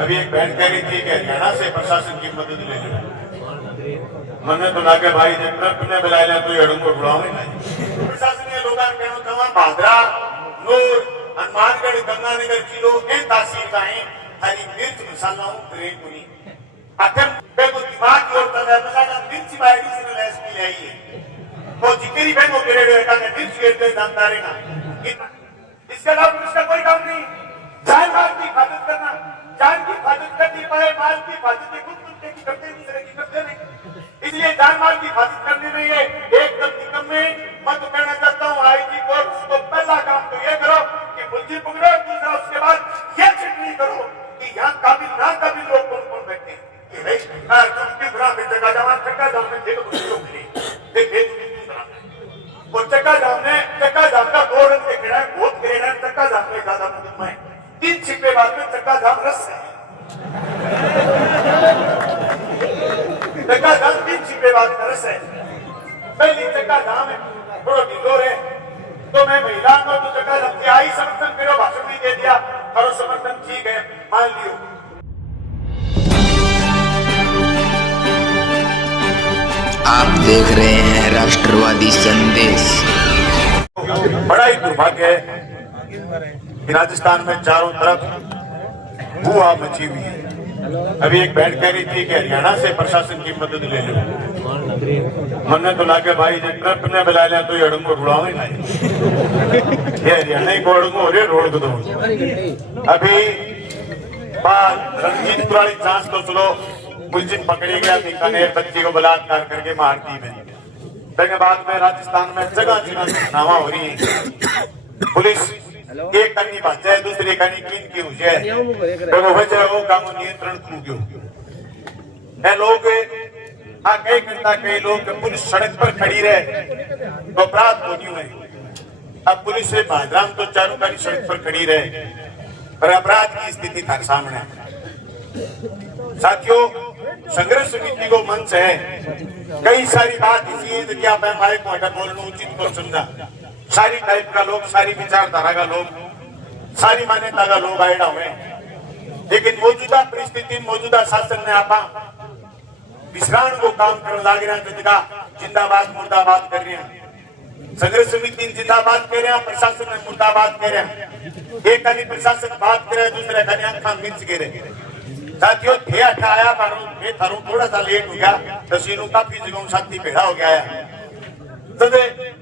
अभी एक बहन कह रही थी कि हरियाणा से प्रशासन की मदद ले लो। मैंने तो लाके भाई जब ट्रक ने बुलाए ले तो ये को बुलावे नहीं प्रशासनीय लोग भादरा नूर हनुमानगढ़ गंगानगर जिलों के तहसीलदारें हरी मिर्च मसाला ग्रेगुनी अथम बेगो दिमाग की ओर तले मसाला मिर्च बाइडी से लेस मिल आई है वो जिक्री बेगो ग्रेड का ने मिर्च गेटे जानदारे ना इसके अलावा उसका कोई काम नहीं जान माल की हिफाजत करना जान की हिफाजत करनी पड़े माल की हिफाजत खुद कुत्ते की करते नहीं तरह की करते नहीं इसलिए जान माल की हिफाजत करने में ये एकदम निकम्मे मैं तो कहना चाहता हूँ आईजी को उसको पहला काम तो ये करो कि मुलजिम पकड़ो दूसरा उसके बाद ये चिटनी करो कि यहाँ काबिल ना काबिल लोग कौन कौन बैठे कि भाई तुमकी बुरा में जगह जमा चक्का जाम में देखो कुछ लोग मिले देख और चक्का जाम का दो रंग के खड़ा है बहुत ग्रेड है चक्का जाम में ज्यादा मुकदमा है 3 छिपे बाद में चक्का जाम रस है चक्का जाम 3 छिपे बाद में रस है पहली चक्का जाम है थोड़ा ढिलोर है तो मैं महिला को तो चक्का जाम के आई समर्थन करो भाषण भी दे दिया करो समर्थन ठीक है मान लियो। आप देख रहे हैं राष्ट्रवादी संदेश। बड़ा ही दुर्भाग्य है कि राजस्थान में चारों तरफ हुआ मची हुई है। अभी एक बहन कह रही थी कि हरियाणा से प्रशासन की मदद ले लो। मैंने तो लाके भाई जब ट्रक ने बुलाए ले तो ये को उड़ावे नहीं ये हरियाणा को अड़ंगो रे रोड को दो अभी बात रंजीतपुर वाली जांच तो चलो मुलजिम पकड़े गया बीकानेर बच्ची को बलात्कार करके मार दी में बाद में राजस्थान में जगह जगह घटनावां हो रही है पुलिस एक कनी भाजा है दूसरी कनी किन की हुई है वजह वो काम नियंत्रण खो गयो लोग कई घंटा कई लोग पुलिस सड़क पर खड़ी रहे तो अपराध को नहीं हुए अब पुलिस से भाजराम तो चारों कारी सड़क पर खड़ी रहे पर अपराध की स्थिति था सामने। साथियों संघर्ष समिति को मंच है कई सारी बात इसी क्या हमारे को बोलना उचित को समझा सारी टाइप का लोग सारी विचारधारा का लोग सारी मान्यता का लोग आएगा हुए लेकिन मौजूदा परिस्थिति मौजूदा शासन ने आपा विश्राम को काम करने लग रहे हैं जिंदाबाद मुर्दाबाद कर रहे हैं संघर्ष समिति जिंदाबाद कह रहे हैं प्रशासन ने मुर्दाबाद कह रहे हैं एक कहीं प्रशासन बात करे दूसरे कहीं आंखा मिर्च कह रहे साथियों थे अठाया थारू थोड़ा सा लेट हो गया तस्वीरों काफी जगहों साथी भेड़ा हो गया है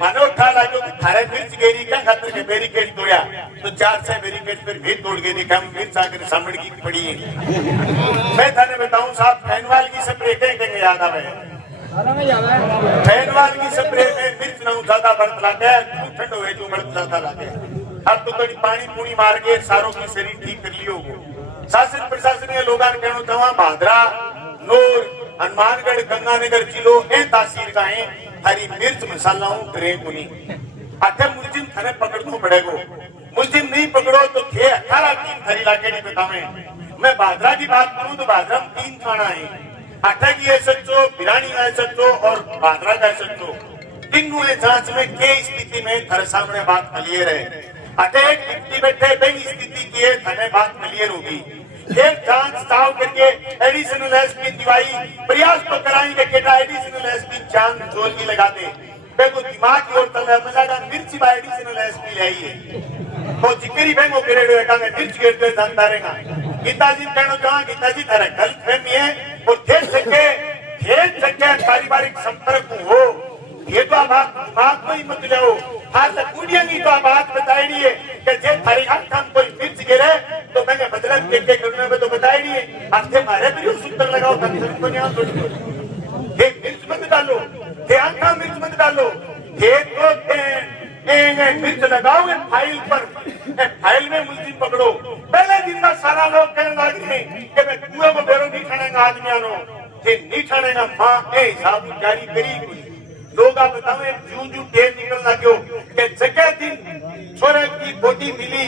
मानो उठा लागो कि थारे मिर्च गेरी क्या खातर के बैरिकेड तोड़ा तो 4 से बैरिकेड पर भी तोड़ के देखा मिर्च आकर सामने की पड़ी है। मैं थाने बताऊं साहब फैनवाल की स्प्रे कहेंगे याद आवे फैनवाल की स्प्रे में मिर्च ना ज्यादा बढ़त लागे ठंड हो जो बढ़त ज्यादा लागे अब तो कभी पानी पूनी मार के सारों की शरीर ठीक कर लियो शासन प्रशासन के लोग कहना चाहवा भादरा नूर हनुमानगढ़ गंगानगर जिलों के तहसीलदारें हरी मिर्च मसाला ग्रेगुनी अथे मुलजिम थाने पकड़ना पड़ेगा मुलजिम नहीं पकड़ो तो थे 18 टीम थारी लाके नहीं बतावे। मैं भादरा की बात करूं तो भादरा में 3 थाना है अठा की SHO बिरानी का SHO और भादरा का SHO तीनों जांच में के स्थिति में थारे सामने बात क्लियर है अठे एक डिप्टी बैठे बड़ी स्थिति की है थाने बात क्लियर होगी एक जांच चाव करके एडिशनल एसपी दिवाई प्रयास तो कराएंगे कि एडिशनल एसपी जान जोल की लगा दे बेगो दिमाग की ओर तले मजागा मिर्ची बा एडिशनल एसपी ले आई है वो जिक्री बेगो ग्रेड है कांगे मिर्च गेट पे जानता रहेगा गीताजी कहना चाहा गीताजी थारे गलत फहमी है और ढेर जगह पारिवारिक संपर्क हो ये तो बात दिमाग में ही मत ले हाल दुनिया की तो बात बताई है कि जे थारी आंखों कोई मिर्च गिरे तो मैंने बदलत देख करने में तो बताई नहीं है आंखें मारे भी सूत्र लगाओ को यहाँ मिर्च मत डालो आंखा मिर्च मत डालो मिर्च लगाओ फाइल पर फाइल में मुलजिम पकड़ो पहले दिन में सारा लोग कहने लगे कि मैं कुएं को बेरो नहीं खानेगा आदमियों नहीं खानेगा माँ हिसाब जारी करी लोग आप बताओ जू टेप निकल लगे कि जगह दिन छोरे की बोटी मिली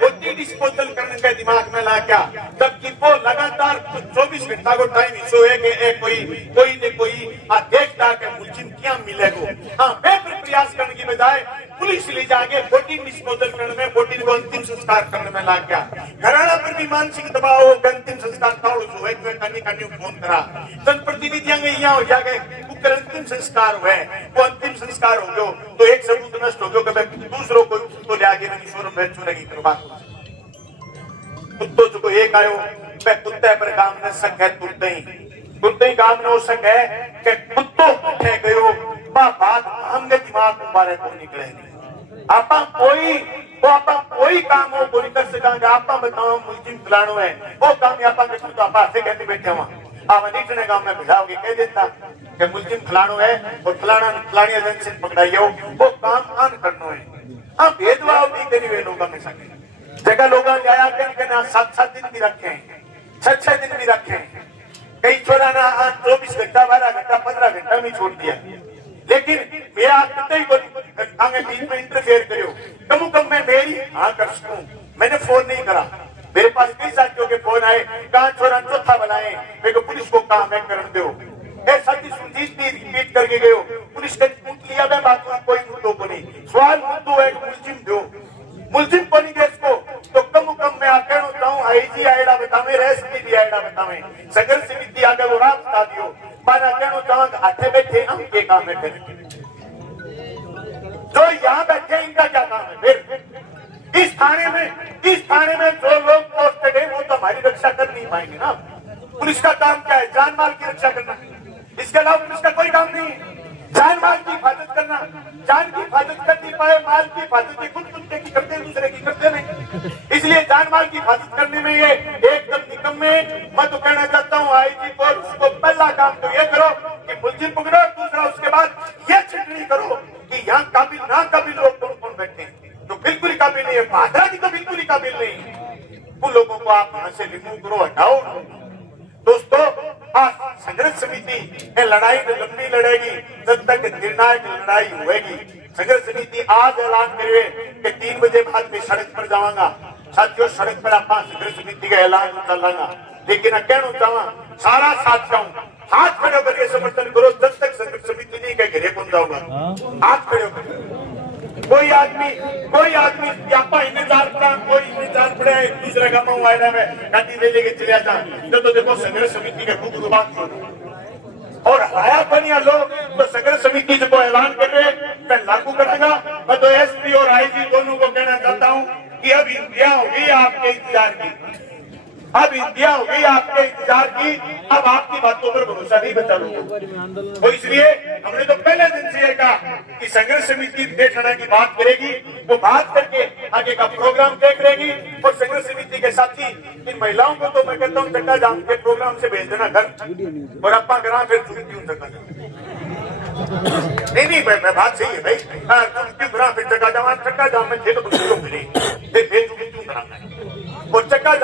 बोटी डिस्पोजल करने का दिमाग में ला क्या जबकि वो लगातार 24 घंटा को टाइम इशू है कि कोई न कोई देखता के मुलजिम क्या मिलेगा हाँ बेहतर प्रयास करने की बजाय पुलिस ले जाके बॉडी डिस्पोजल करने में, बॉडी को अंतिम संस्कार करने में लाग गया। घराना पर भी मानसिक दबाव हो, अंतिम संस्कार थावड़ो जो है तो कन्नी फोन करा जनप्रतिनिधियां यहाँ हो जाके अंतिम संस्कार हुए, वो अंतिम संस्कार हो गयो तो एक सबूत नष्ट हो गयो कि मैं दूसरों को तो ले आगे नहीं शोरूम में चुने की करवा कुत्तों जो एक आयो मैं कुत्ते पर काम ने सक है तुरते ही काम ने हो सक है कि कुत्तों उठे गयो बात हमने दिमाग बारे को निकले नहीं। आपा कोई काम हो को नहीं कर सकांगे। आपा बताओ मुलजिम फलाणो है वो काम आपा के तो आपा से कहते बैठे हुआ आप नीचने गांव में भिड़ाओगे कह देता कि मुलजिम फलाणो है और फलानी एजेंसी पकड़ाई हो वो काम आन करनो है। हाँ भेदभाव नहीं करी हुए लोगों में सके जगह लोग जाया कहना 7-7 दिन भी रखे 6-6 दिन भी रखे कई छोरा ना 24 घंटा 12 घंटा 15 घंटा में छोड़ दिया। लेकिन मेरा कतई को आगे बीच में इंटरफेयर करो कम मैं मेरी हाँ कर सकूं। मैंने फोन नहीं करा, मेरे पास कई साथियों के फोन आए कहा छोरा चौथा बनाए मेरे को पुलिस को काम है करने दो। साथी सुरजीत भी रिपीट करके गयो पुलिस ने पूछ लिया मैं बात में कोई मुद्दों को नहीं सवाल मुद्दों है मुलजिम दो मुलजिम को नहीं देश को तो कम मैं आके चाहूँ आईजी आएगा बतावे रेसपी भी आएगा बतावे संघर्ष समिति आगे वो रात बता दियो माना कहना चाहूँ आठे बैठे हम के काम है जो यहाँ बैठे इनका क्या काम है। फिर इस थाने में जो लोग पोस्टेड है वो तो हमारी रक्षा कर नहीं पाएंगे ना। पुलिस का काम क्या है? जान माल की रक्षा करना, इसके अलावा पुलिस का कोई काम नहीं है। जान माल की हिफाजत करना, जान की हिफाजत कर नहीं पाए माल की हिफाजत खुद कुत्ते की करते दूसरे की करते नहीं। इसलिए जान माल की हिफाजत करने में ये एकदम निकम्मे मैं तो कहना चाहता हूँ आईजी को उसको पहला काम तो ये करो कि मुलजिम पकड़ो, दूसरा उसके बाद ये छिटनी करो कि यहाँ काबिल ना काबिल लोग कौन बैठे तो बिल्कुल ही काबिल नहीं है। भादरा की तो बिल्कुल ही काबिल नहीं है। उन लोगों को आप यहाँ से रिमूव करो, हटाओ। दोस्तों आज संघर्ष समिति ये लड़ाई लंबी लड़ेगी जब तक निर्णायक लड़ाई होगी। संघर्ष समिति आज ऐलान करिए कि 3 बजे बाद में सड़क पर जाऊंगा। साथियों सड़क पर आप संघर्ष समिति का ऐलान चलाऊंगा, लेकिन कहना चाहूँ सारा साथ जाऊँ हाथ खड़े करके समर्थन करो जब तक संघर्ष समिति नहीं कह घरे पहुंच जाऊंगा। हाथ खड़े करो। कोई आदमी यापा इंतजार पड़ा कोई इंतजार पड़े दूसरे का मुंह आया में गाड़ी ले लेके चले आता तो देखो संघर्ष समिति के खूब बात और हराया बनिया लोग तो संघर्ष समिति जो ऐलान कर रहे मैं लागू करूंगा। मैं तो एसपी और आईजी दोनों को कहना चाहता हूँ कि अब इंतहा होगी आपके इंतजार की, अब इंतहा होगी आपके इंतजार की। अब आपकी बातों पर भरोसा नहीं बचा लोगों तो इसलिए हमने तो पहले दिन से कहा कि संघर्ष समिति देखने की बात करेगी, वो बात करके आगे का प्रोग्राम तय करेगी। और संघर्ष समिति के साथी इन महिलाओं को तो मैं कहता हूँ चक्का जाम के प्रोग्राम से भेज देना घर और अपना करा फिर क्यों चक्का नहीं मैं बात सही है भाई क्यों करा फिर चक्का जाम में थे तो मिली क्यों कराना और चक्का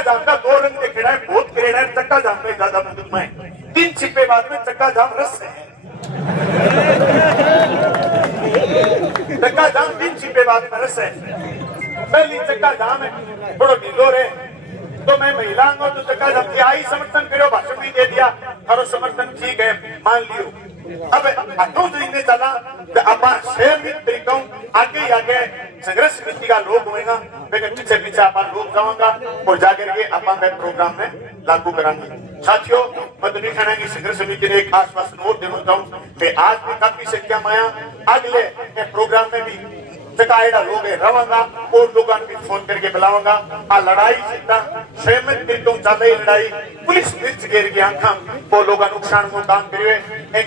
जाम का 2 रंग के खेड़ा है बहुत क्रेड है। चक्का जाम में ज्यादा मदद में 3 छिपे बाद में चक्का जाम रस है। चक्का जाम 3 छिपे बाद में रस है। पहली चक्का जाम है थोड़ा ढिलोर है तो मैं महिलाओं को तो चक्का जाम की आई समर्थन करो भाषण भी दे दिया और समर्थन ठीक है मान लियो। अब हटो जो चला आप शेर भी तरीकों आगे संघर्ष समिति का लोग होगा पीछे आप लोग जाऊंगा और जाकर के आप प्रोग्राम में लागू कराएंगे। साथियों मैं तो नहीं कहना कि संघर्ष समिति ने एक आश्वासन और देना चाहूँ मैं आज भी काफी संख्या में आया अगले प्रोग्राम में भी चकाएगा लोग रवांगा और लोगों को फोन करके बुलाऊंगा। आ लड़ाई जीता सहमत तरीकों चल रही लड़ाई पुलिस मिर्च घेर के आंखा वो लोग नुकसान को काम करे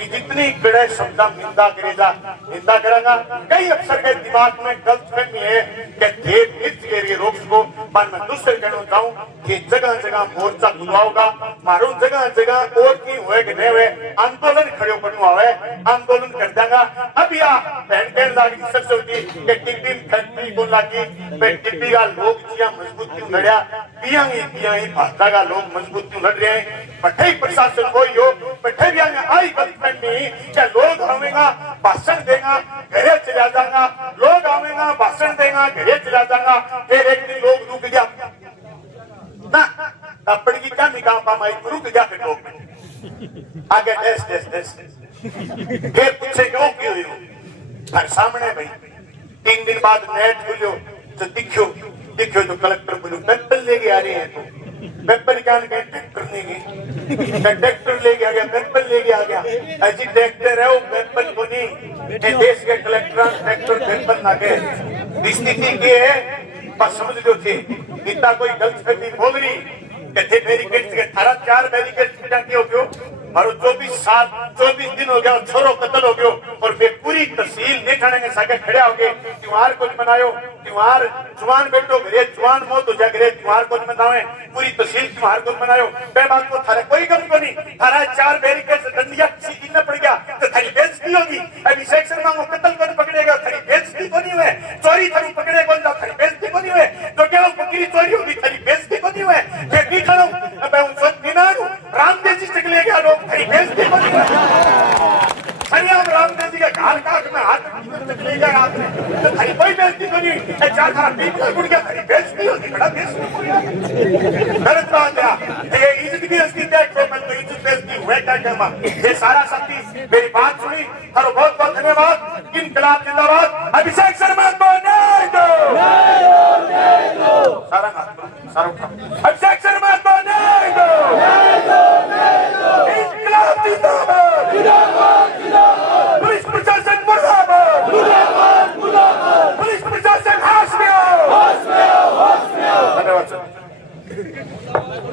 जितनी कड़े शब्द निंदा करेगा निंदा करेगा। कई अफसर के दिमाग में गलतफहमी है कि घेर मिर्च घेर के रोक को पर मैं दूसरे कहना चाहूँ कि जगह जगह मोर्चा खुलवाओगा मारू जगह जगह और की हुए कि नहीं हुए आंदोलन खड़े करना हुए आंदोलन कर देगा। अब या बहन कहने लगी सरस्वती टिप्पी फैक्ट्री को लागी टिप्पी का लोग जिया मजबूत क्यों लड़िया पिया ही भाजपा का लोग मजबूत क्यों लड़ रहे हैं। पठे प्रशासन कोई हो पठे भी आई गलतफहमी क्या लोग आवेगा भाषण देगा घरे चला जाएगा लोग आवेगा भाषण देगा घरे चला जाएगा फिर एक दिन लोग रुक गया ना अपनी की क्या निकाह पामाई रुक गया फिर लोग आगे टेस्ट फिर पूछे क्यों क्यों हर सामने भाई बाद नेट खुलो तो दिखो तो कलेक्टर बोलो पेपर लेके आ रहे हैं तो पेपर क्या ट्रैक्टर लेके आ गया पेपर लेके आ गया ऐसी ट्रैक्टर है वो पेपर को नहीं देश के कलेक्टर ट्रैक्टर पेपर ना के स्थिति ये है बस समझ लो थे इतना कोई गलत फहमी बोल रही कहते बैरिकेड के 4 बैरिकेड हो गयो और 24 दिन हो गया और छोरो कत्ल हो गयो और वे पूरी तहसील देखने के सागे खड़े हो गए त्योहार को मनायो त्योहार जवान बेटो घरे जवान मौत हो जा घरे त्योहार को मनावे पूरी तहसील त्योहार को मनायो बे बात को थारे कोई गम को नहीं थारा 4 बैरिकेड से डंडिया सीधी न पड़ गया तो थारी बेइज्जती होगी अभिषेक शर्मा को कत्ल को पकड़ेगा थारी बेइज्जती को नहीं हुए चोरी थारी पकड़े को ना थारी बेइज्जती को नहीं हुए तो क्या बकरी चोरी होगी थारी बेइज्जती को नहीं हुए मैं भी खड़ा मैं उन सब बिनारू रामदेव जी तक ले गया लोग थारी बेइज्जती को नहीं हुए सरियाम रामदेव जी के घाल काट में हाथ तक ले गया आपने तो थारी कोई बेइज्जती को नहीं है चार थारा पीप का गुड़ गया थारी बेइज्जती होगी बड़ा बेइज्जती हो गया गलत बात है ये इज्जत की असली देख लो मैं तो इज्जत बेइज्जती हुए क्या कहमा ये सारा शक्ति मेरी बात सुनी थारो बहुत बहुत धन्यवाद इनकलाब जिंदाबाद अभिषेक शर्मा को नहीं दो सारा अभिषेक शर्मा को नहीं दो इनकलाब जिंदाबाद पुलिस प्रशासन मुर्दाबाद पुलिस प्रशासन होश में आओ धन्यवाद सर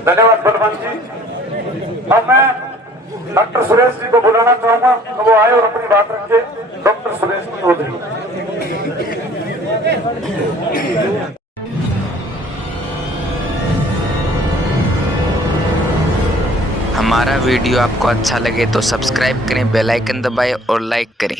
धन्यवाद बलवंत जी। अब मैं डॉक्टर सुरेश जी को बुलाना चाहूंगा तो वो आए और अपनी बात रखे। डॉक्टर सुरेश चौधरी। हमारा वीडियो आपको अच्छा लगे तो सब्सक्राइब करें, बेल आइकन दबाएं और लाइक करें।